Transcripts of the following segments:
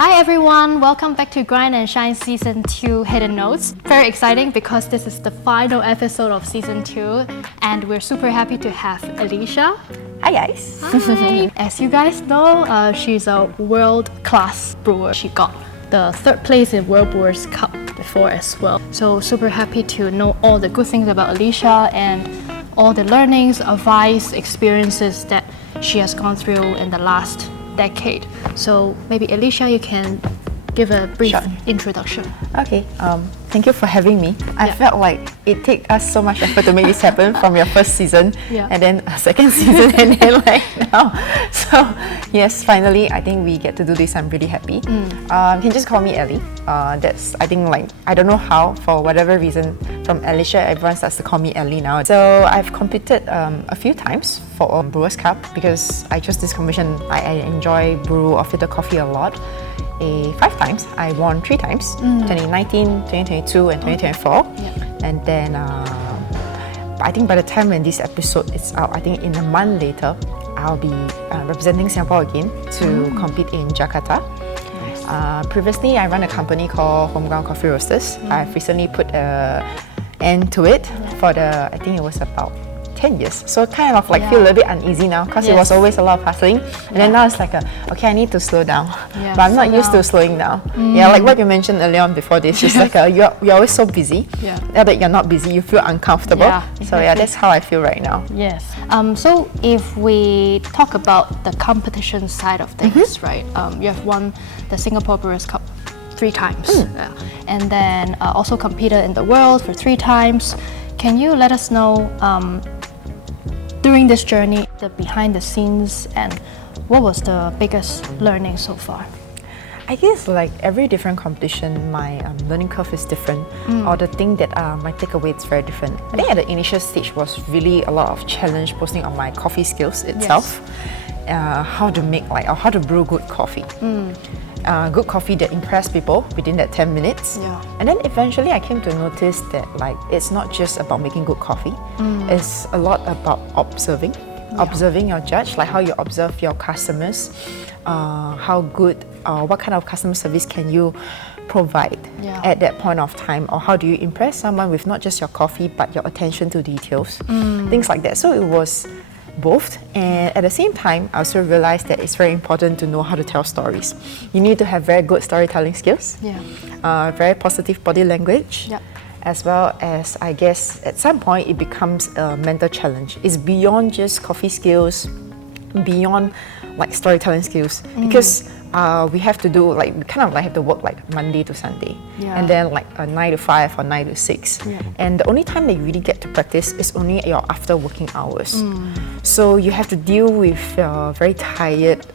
Hi everyone, welcome back to Grind and Shine Season 2 Hidden Notes. Very exciting because this is the final episode of Season 2 and we're super happy to have Elysia. Hi guys! Hi! As you guys know, she's a world-class brewer. She got the 3rd place in World Brewers Cup before as well. So super happy to know all the good things about Elysia and all the learnings, advice, experiences that she has gone through in the last decade. So maybe Elysia, you can give a brief introduction. Okay, thank you for having me. I felt like it took us so much effort to make this happen from your first season and then a second season and then like now. So yes, finally I think we get to do this. I'm really happy. You can just call me Ellie. That's I think like I don't know how, for whatever reason, from Elysia everyone starts to call me Ellie now. So I've competed a few times for Brewers Cup because I chose this competition. I enjoy brew or filter coffee a lot. 5 times. I won 3 times, 2019, 2022 and 2024. And then I think by the time when this episode is out, I think in a month later, I'll be representing Singapore again to compete in Jakarta. Previously, I run a company called Homeground Coffee Roasters. I've recently put an end to it for I think it was about 10 years. So kind of like feel a little bit uneasy now because it was always a lot of hustling. And then now it's like, okay, I need to slow down. But I'm not used to slowing down. Yeah, like what you mentioned earlier on before this, it's like you're always so busy. Now that you're not busy, you feel uncomfortable. So yeah, that's how I feel right now. Yes. So if we talk about the competition side of things, right? You have won the Singapore Brewers Cup 3 times. And then also competed in the world for 3 times. Can you let us know during this journey, the behind the scenes, and what was the biggest learning so far? I guess like every different competition, my learning curve is different, or the thing that my takeaway is very different. I think at the initial stage was really a lot of challenge posting on my coffee skills itself, how to make or how to brew good coffee. Good coffee that impressed people within that 10 minutes. And then eventually I came to notice that like it's not just about making good coffee, it's a lot about observing your judge, like how you observe your customers, how good what kind of customer service can you provide at that point of time, or how do you impress someone with not just your coffee but your attention to details, things like that. So it was both, and at the same time I also realized that it's very important to know how to tell stories. You need to have very good storytelling skills, very positive body language, as well as I guess at some point it becomes a mental challenge. It's beyond just coffee skills, beyond like storytelling skills, because we have to do like we kind of like have to work like Monday to Sunday, and then like a 9 to 5 or 9 to 6, and the only time that you really get to practice is only your after working hours. So you have to deal with very tired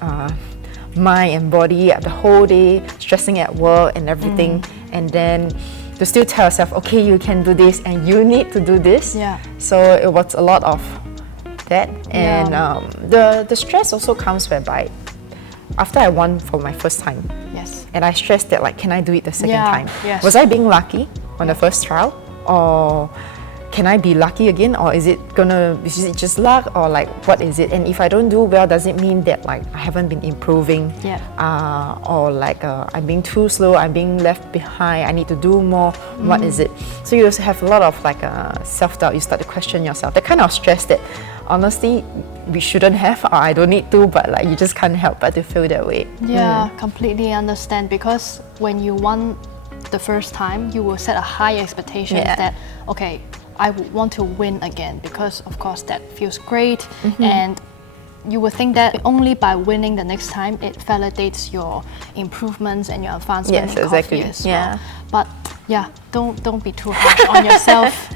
mind and body the whole day, stressing at work and everything, and then to still tell yourself, okay, you can do this and you need to do this. So it was a lot of that, and the stress also comes whereby after I won for my first time, and I stressed that like, can I do it the second time? Was I being lucky on the first trial, or can I be lucky again, or is it just luck, or like what is it? And if I don't do well, does it mean that like I haven't been improving, or like I'm being too slow, I'm being left behind, I need to do more? What is it? So you also have a lot of like self-doubt. You start to question yourself. That kind of stress that honestly we shouldn't have, or I don't need to, but like you just can't help but to feel that way. Completely understand, because when you won the first time, you will set a high expectation that okay, I would want to win again, because of course that feels great, and you would think that only by winning the next time it validates your improvements and your advancement in coffee as well. But don't be too harsh on yourself.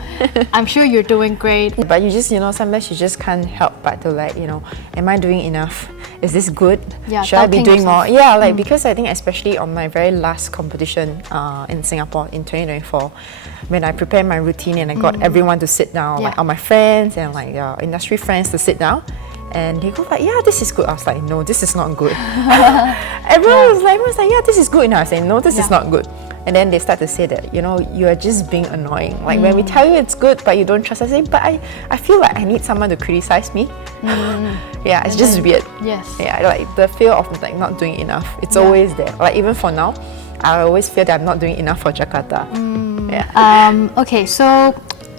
I'm sure you're doing great. But you just, sometimes you just can't help but to like, am I doing enough? Is this good? Should I be doing more? Because I think especially on my very last competition in Singapore in 2024, when I prepared my routine and I got everyone to sit down, like all my friends and like industry friends to sit down, and they go like, this is good. I was like, no, this is not good. Everyone was like, this is good. And I was like, no, this is not good. And then they start to say that, you know, you are just being annoying. Like when we tell you it's good, but you don't trust us, but I feel like I need someone to criticize me. Yeah, it's just weird. Yes. Yeah, like the fear of like not doing enough. It's always there. Like even for now, I always feel that I'm not doing enough for Jakarta. Yeah. Okay, so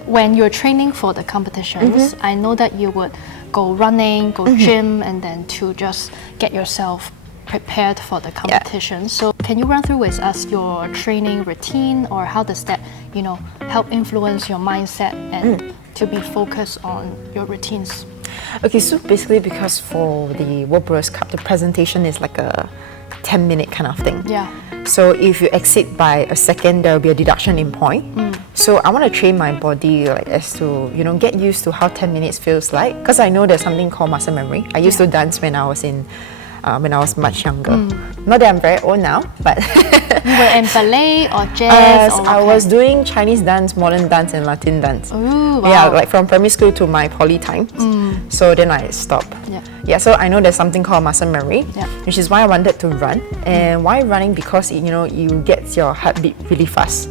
when you're training for the competitions, I know that you would go running, go gym, and then to just get yourself prepared for the competition. So can you run through with us your training routine, or how does that, you know, help influence your mindset and to be focused on your routines? Okay, so basically because for the World Brewers Cup, the presentation is like a 10-minute kind of thing. Yeah. So if you exceed by a second, there will be a deduction in point. So I want to train my body like as to, you know, get used to how 10 minutes feels like, because I know there's something called muscle memory. I used to dance when I was much younger. Not that I'm very old now, but You were in ballet or jazz? Or I was doing Chinese dance, modern dance, and Latin dance. Ooh, wow. Yeah, like from primary school to my poly times. So then I stopped. Yeah, so I know there's something called muscle memory, which is why I wanted to run. And why running? Because, you know, you get your heartbeat really fast.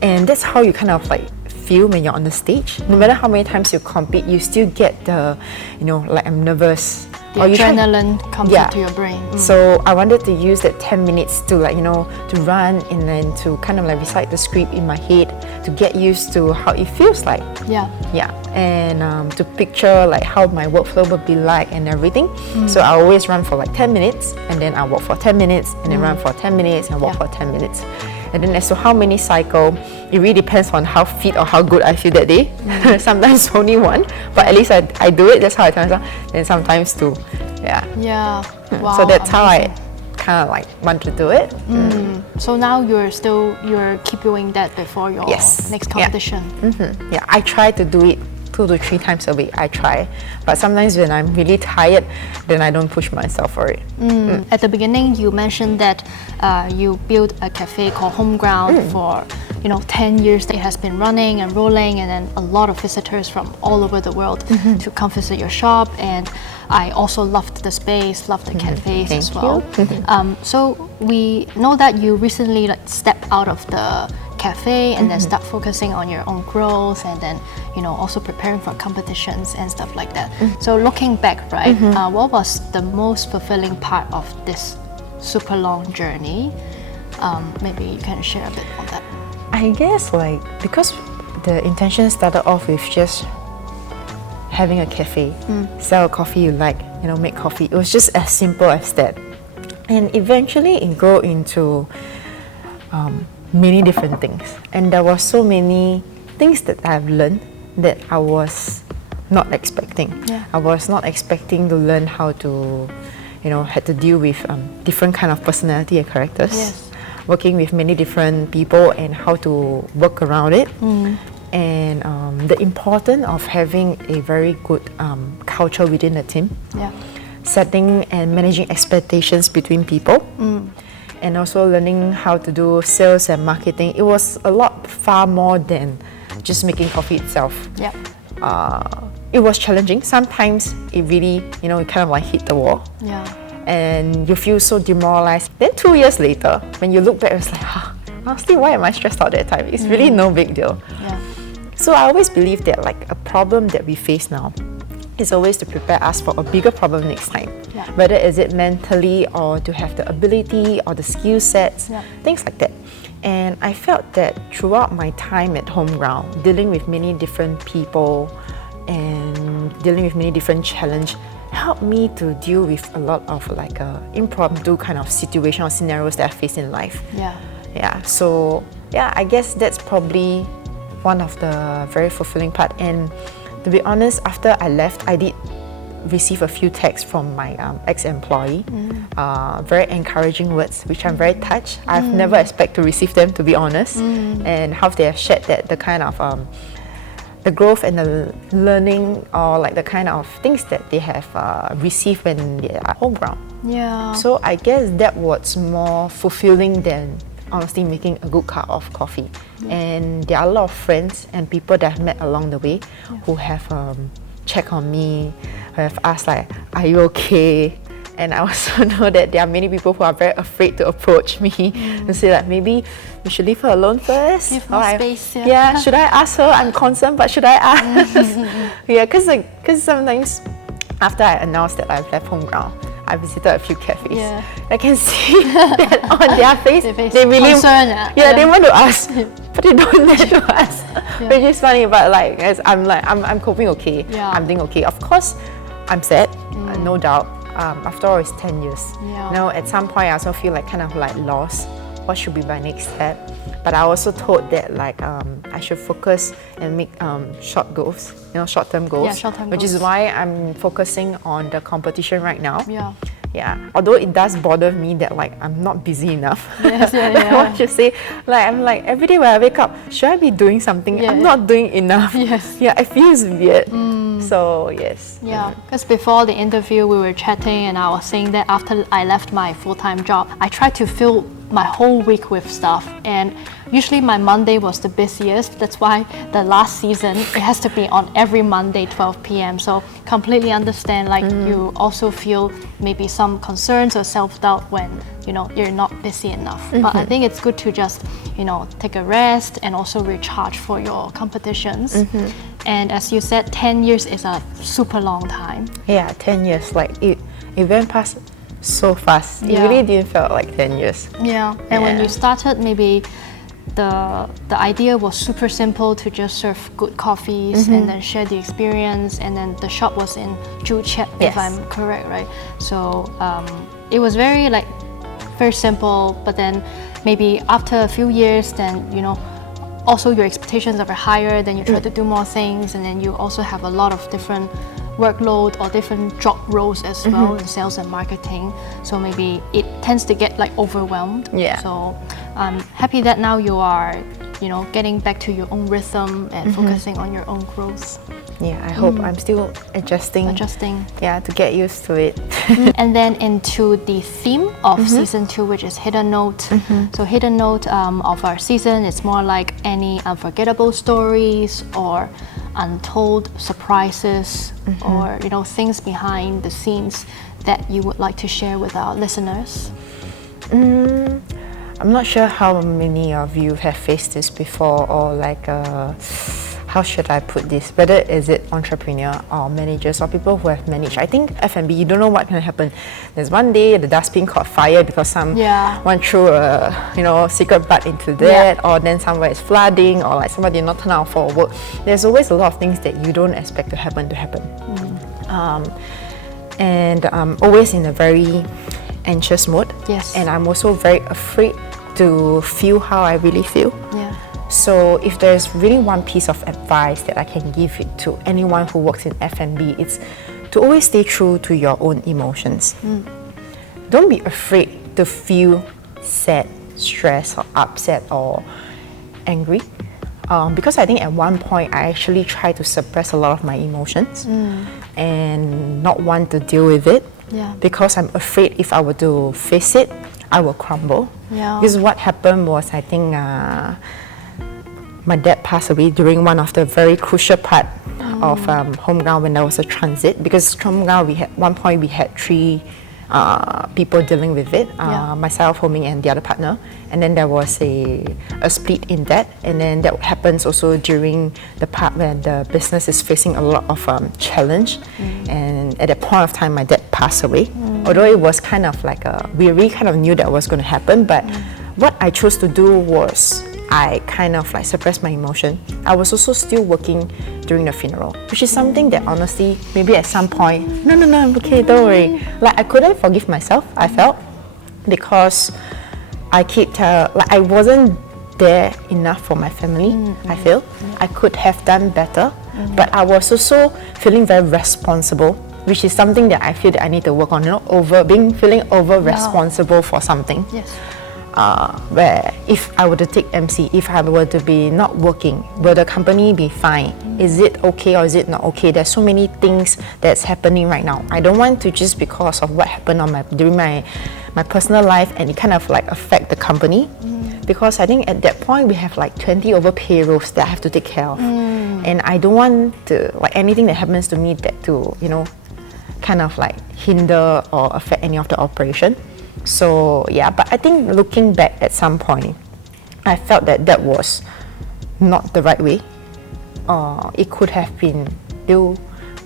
And that's how you kind of like feel when you're on the stage. No matter how many times you compete, you still get the, you know, like I'm nervous. The adrenaline comes into your brain. So I wanted to use that 10 minutes to like, you know, to run and then to kind of like recite the script in my head to get used to how it feels like. Yeah. And to picture like how my workflow would be like and everything. So I always run for like 10 minutes and then I walk for 10 minutes and then run for 10 minutes and walk for 10 minutes. And then as to how many cycle, it really depends on how fit or how good I feel that day. Sometimes only one, but at least I do it. That's how I tell myself. Then sometimes two. Yeah. Wow, so that's how I kind of like want to do it. So now you're keep doing that before your next competition. Yeah, I try to do it 2 to 3 times a week. I try, but sometimes when I'm really tired, then I don't push myself for it. At the beginning, you mentioned that you built a cafe called Homeground for 10 years. It has been running and rolling, and then a lot of visitors from all over the world to come visit your shop. And I also loved the space, loved the cafes as well. So we know that you recently stepped out of the cafe and then start focusing on your own growth, and then also preparing for competitions and stuff like that. So looking back, right, what was the most fulfilling part of this super long journey? Maybe you can share a bit on that. I guess because the intention started off with just having a cafe, sell a coffee you like, make coffee. It was just as simple as that. And eventually it grew into many different things. And there were so many things that I've learned that I was not expecting. I was not expecting to learn how to, had to deal with different kind of personality and characters. Working with many different people and how to work around it. And the importance of having a very good culture within the team. Setting and managing expectations between people. And also learning how to do sales and marketing. It was a lot far more than just making coffee itself. It was challenging. Sometimes it really, it kind of like hit the wall. And you feel so demoralized. Then 2 years later, when you look back, it's like, honestly, why am I stressed out that time? It's really no big deal. So I always believe that a problem that we face now is always to prepare us for a bigger problem next time. Whether is it mentally or to have the ability or the skill sets, things like that. And I felt that throughout my time at Homeground, dealing with many different people and dealing with many different challenges helped me to deal with a lot of impromptu kind of situation or scenarios that I face in life. So I guess that's probably one of the very fulfilling part. And to be honest, after I left, I did receive a few texts from my ex-employee, very encouraging words, which I'm very touched. I've never expected to receive them, to be honest, and how they have shared that the kind of the growth and the learning, or the kind of things that they have received when they are Homeground. So I guess that was more fulfilling than honestly making a good cup of coffee. And there are a lot of friends and people that I've met along the way who have checked on me, who have asked are you okay? And I also know that there are many people who are very afraid to approach me and say that maybe we should leave her alone first. Give more space. Yeah, should I ask her? I'm concerned, but should I ask? Yeah, because sometimes after I announced that I've left Homeground, I visited a few cafes. Yeah. I can see that on their face, they really concern, they want to ask, but they don't dare to ask. Which is funny, but like as I'm coping okay. Yeah. I'm doing okay. Of course, I'm sad, no doubt. After all, it's 10 years. Yeah. Now, at some point, I also feel like kind of like lost. What should be my next step? But I also thought that like I should focus and make short goals, short-term goals. Yeah, short-term which goals. is why I'm focusing on the competition right now. Yeah. Yeah. Although it does bother me that like I'm not busy enough. Yes, yeah, Like what you say, like I'm like every day when I wake up, should I be doing something? Yeah, I'm not doing enough. Yes. Yeah, it feels weird. So yes. Yeah, because before the interview we were chatting and I was saying that after I left my full-time job, I tried to fill my whole week with stuff, and usually my Monday was the busiest. That's why the last season it has to be on every Monday 12 p.m. So completely understand, like you also feel maybe some concerns or self-doubt when you're not busy enough. But I think it's good to just take a rest and also recharge for your competitions. And as you said, 10 years is a super long time. Yeah, 10 years. Like it went past so fast. It Yeah. really didn't feel like 10 years. Yeah, and when Yeah. you started, maybe the idea was super simple, to just serve good coffees and then share the experience. And then the shop was in Zhuqiang, Yes. if I'm correct, right? So it was very simple. But then maybe after a few years, then also your expectations are higher. Then you try to do more things, and then you also have a lot of different workload or different job roles as well in sales and marketing. So maybe it tends to get overwhelmed. Yeah. So I'm happy that now you are, getting back to your own rhythm and focusing on your own growth. Yeah, I hope I'm still adjusting. Yeah, to get used to it. And then into the theme of season 2, which is Hidden Note. So Hidden Note of our season is more like any unforgettable stories or untold surprises or things behind the scenes that you would like to share with our listeners. I'm not sure how many of you have faced this before, or how should I put this? Whether is it entrepreneur or managers or people who have managed. I think F&B, you don't know what can happen. There's one day the dustbin caught fire because someone threw a secret butt into that, or then somewhere it's flooding, or somebody not turn out for work. There's always a lot of things that you don't expect to happen. And I'm always in a very anxious mode. Yes. And I'm also very afraid to feel how I really feel. Yeah. So if there's really one piece of advice that I can give to anyone who works in F&B, it's to always stay true to your own emotions. Don't be afraid to feel sad, stressed, or upset, or angry. Because I think at one point I actually tried to suppress a lot of my emotions and not want to deal with it. Yeah. Because I'm afraid if I were to face it, I will crumble. Yeah. Because what happened was, I think my dad passed away during one of the very crucial part of Homeground, when there was a transit. Because Homeground, one point we had 3 people dealing with it, myself, Homing, and the other partner. And then there was a split in that. And then that happens also during the part when the business is facing a lot of challenge. And at that point of time, my dad passed away. Although it was kind of we really kind of knew that was going to happen. But what I chose to do was, I kind of suppressed my emotion. I was also still working during the funeral, which is something that honestly, maybe at some point, no, I'm okay, don't worry. I couldn't forgive myself, I felt, because I I wasn't there enough for my family, I feel. I could have done better, but I was also feeling very responsible, which is something that I feel that I need to work on, feeling over responsible for something. Yes. Where if I were to take MC, if I were to be not working, will the company be fine? Is it okay or is it not okay? There's so many things that's happening right now. I don't want to just because of what happened during my personal life and it kind of affect the company. Because I think at that point we have 20 over payrolls that I have to take care of. And I don't want to anything that happens to me that to kind of like hinder or affect any of the operation. So yeah, but I think looking back at some point, I felt that that was not the right way. It could have been deal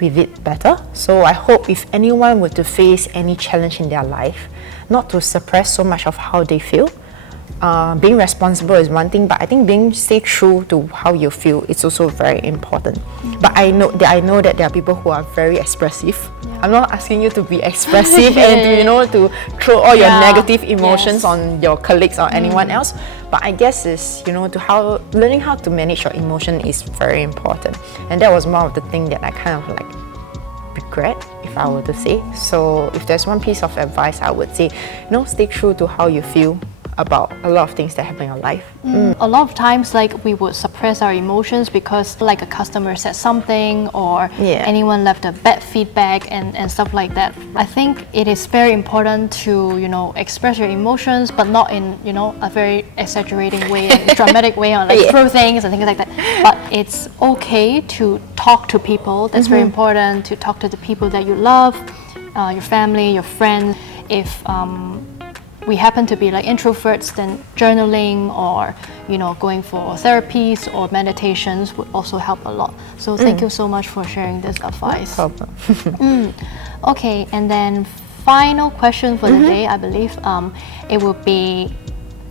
with it better. So I hope if anyone were to face any challenge in their life, not to suppress so much of how they feel. Being responsible is one thing, but I think stay true to how you feel is also very important. But I know that there are people who are very expressive. I'm not asking you to be expressive and to throw all your negative emotions on your colleagues or anyone else. But I guess is learning how to manage your emotion is very important. And that was more of the thing that I kind of like regret, if I were to say. So if there's one piece of advice, I would say, stay true to how you feel about a lot of things that happen in your life. A lot of times, like, we would suppress our emotions because like a customer said something or anyone left a bad feedback and stuff like that. I think it is very important to express your emotions, but not in a very exaggerating way and dramatic way, or like throw things and things like that. But it's okay to talk to people. That's very important, to talk to the people that you love, your family, your friends. If we happen to be like introverts, then journaling or going for therapies or meditations would also help a lot. So thank you so much for sharing this advice. No problem. Okay, and then final question for the day, I believe it would be,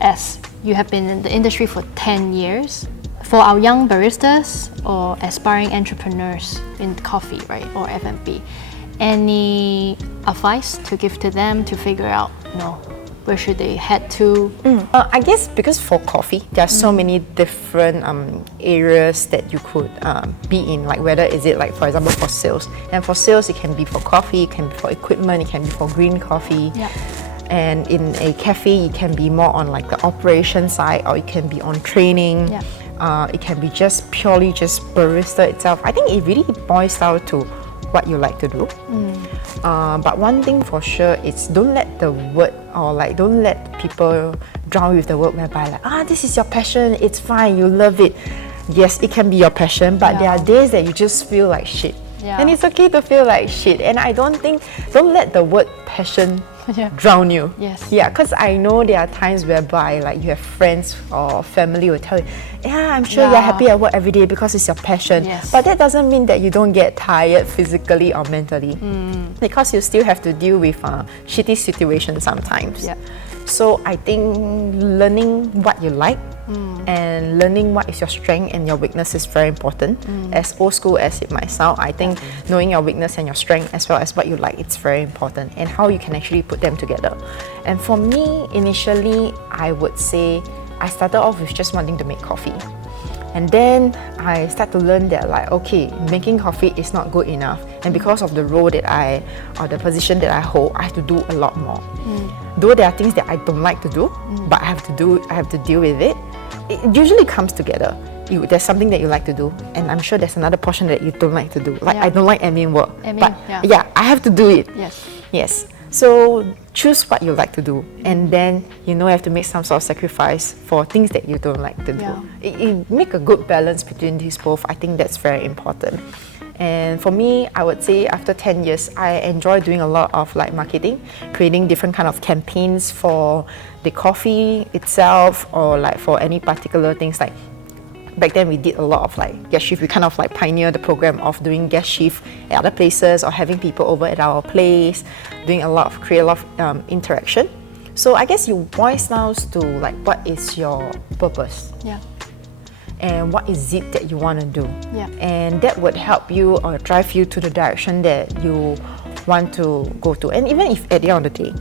as you have been in the industry for 10 years, for our young baristas or aspiring entrepreneurs in coffee, right, or F&B, any advice to give to them to figure out where should they head to? I guess because for coffee, there are so many different areas that you could be in, like whether is it like, for example, for sales. And for sales, it can be for coffee, it can be for equipment, it can be for green coffee. Yeah. And in a cafe, it can be more on like the operation side, or it can be on training. Yeah. It can be just purely just barista itself. I think it really boils down to what you like to do. But one thing for sure is don't let the word, or like don't let people drown with the word whereby like, this is your passion, it's fine, you love it. Yes, it can be your passion, but there are days that you just feel like shit. And it's okay to feel like shit. And I don't let the word passion drown you. Yes. Yeah, because I know there are times whereby like you have friends or family will tell you, I'm sure you're happy at work every day because it's your passion. Yes. But that doesn't mean that you don't get tired physically or mentally, because you still have to deal with shitty situations sometimes. Yeah. So I think learning what you like and learning what is your strength and your weakness is very important. As old school as it might sound, I think knowing your weakness and your strength as well as what you like, it's very important, and how you can actually put them together. And for me, initially, I would say I started off with just wanting to make coffee. And then I start to learn that like, okay, making coffee is not good enough. And because of the role that or the position that I hold, I have to do a lot more. Though there are things that I don't like to do, but I have to deal with it. It usually comes together. There's something that you like to do, and I'm sure there's another portion that you don't like to do. Like I don't like admin work, but I have to do it. Yes. So choose what you like to do, and then you have to make some sort of sacrifice for things that you don't like to do. It make a good balance between these both. I think that's very important. And for me, I would say after 10 years, I enjoy doing a lot of like marketing, creating different kind of campaigns for the coffee itself, or like for any particular things. Like back then we did a lot of like guest shift. We kind of like pioneered the program of doing guest shift at other places, or having people over at our place, create a lot of interaction. So I guess you boils down to like, what is your purpose? And what is it that you want to do? And that would help you or drive you to the direction that you want to go to. And even if at the end of the day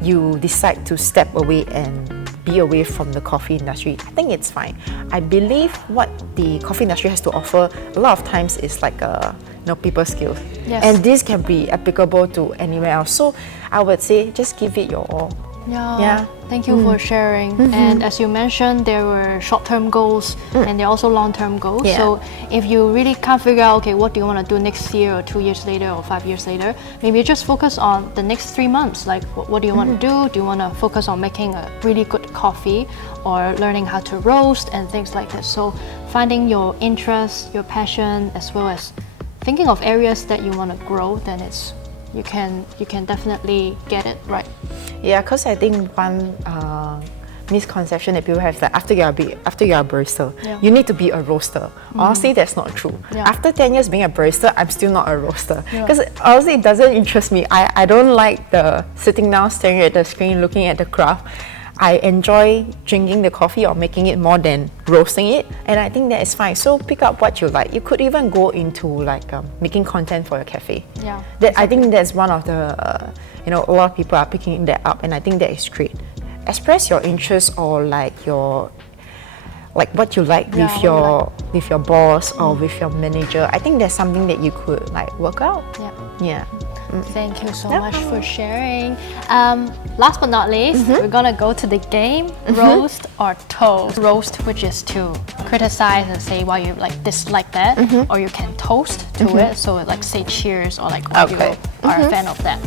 you decide to step away and be away from the coffee industry, I think it's fine. I believe what the coffee industry has to offer a lot of times is like people skills. And this can be applicable to anywhere else. So I would say just give it your all. Thank you for sharing. And as you mentioned, there were short-term goals and there are also long-term goals. So if you really can't figure out, okay, what do you want to do next year or 2 years later or 5 years later, maybe just focus on the next 3 months. Like, what do you want to do? Do you want to focus on making a really good coffee, or learning how to roast and things like that? So finding your interest, your passion, as well as thinking of areas that you want to grow, then it's you can definitely get it right. Yeah, because I think one misconception that people have is that after you're a barista, you need to be a roaster. Honestly, that's not true. After 10 years being a barista, I'm still not a roaster. Because honestly, it doesn't interest me. I don't like the sitting down, staring at the screen, looking at the craft. I enjoy drinking the coffee or making it more than roasting it, and I think that is fine. So pick up what you like. You could even go into like making content for your cafe. Yeah, I think that's one of the a lot of people are picking that up, and I think that is great. Express your interest or like your what you like with your boss or with your manager. I think that's something that you could like work out. Yeah. Thank you so much for sharing. Last but not least, we're gonna go to the game, roast or toast. Roast, which is to criticize and say why you like dislike that, or you can toast to it, so like say cheers or like you are a fan of that.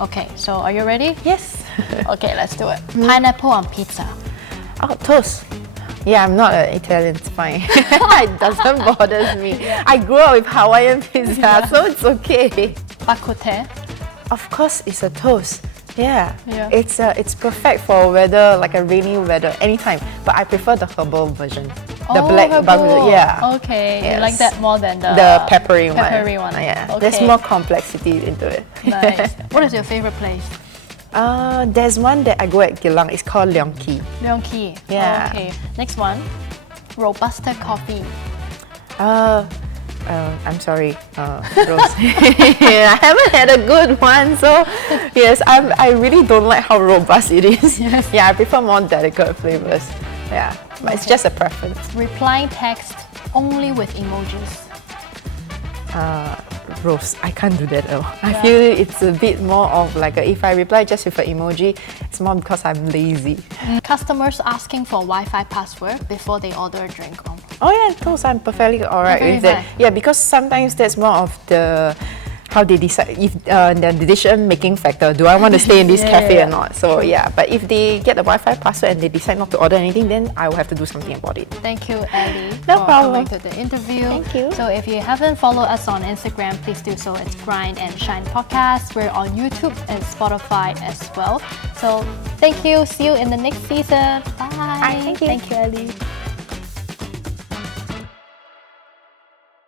Okay, so are you ready? Yes. Okay, let's do it. Pineapple on pizza. Oh, toast. Yeah, I'm not an Italian, it's fine. It doesn't bother me. I grew up with Hawaiian pizza, so it's okay. Bak kut teh. Of course, it's a toast. Yeah. It's perfect for weather, like a rainy weather, anytime. But I prefer the herbal version. The black herbal. yeah. Okay, you like that more than the peppery one. Yeah, okay. There's more complexity into it. Nice. What is your favorite place? There's one that I go at Geylang. It's called Yogi. Yogi. Yeah. Okay. Next one, Robusta coffee. I'm sorry, Rose. I haven't had a good one, so yes, I really don't like how robust it is. Yes. Yeah, I prefer more delicate flavors. Yeah, but it's just a preference. Replying text only with emojis. Rose, I can't do that at all. I feel it's a bit more of like if I reply just with an emoji, it's more because I'm lazy. Customers asking for Wi-Fi password before they order a drink. Oh yeah, those I'm perfectly alright with that. Yeah, because sometimes that's more of the how they decide if the decision-making factor. Do I want to stay in this cafe or not? So yeah, but if they get the Wi-Fi password and they decide not to order anything, then I will have to do something about it. Thank you, Ellie, no coming problem. to the interview. Thank you. So if you haven't followed us on Instagram, please do so. It's Grind and Shine Podcast. We're on YouTube and Spotify as well. So thank you. See you in the next season. Bye. Thank you. Thank you, Ellie.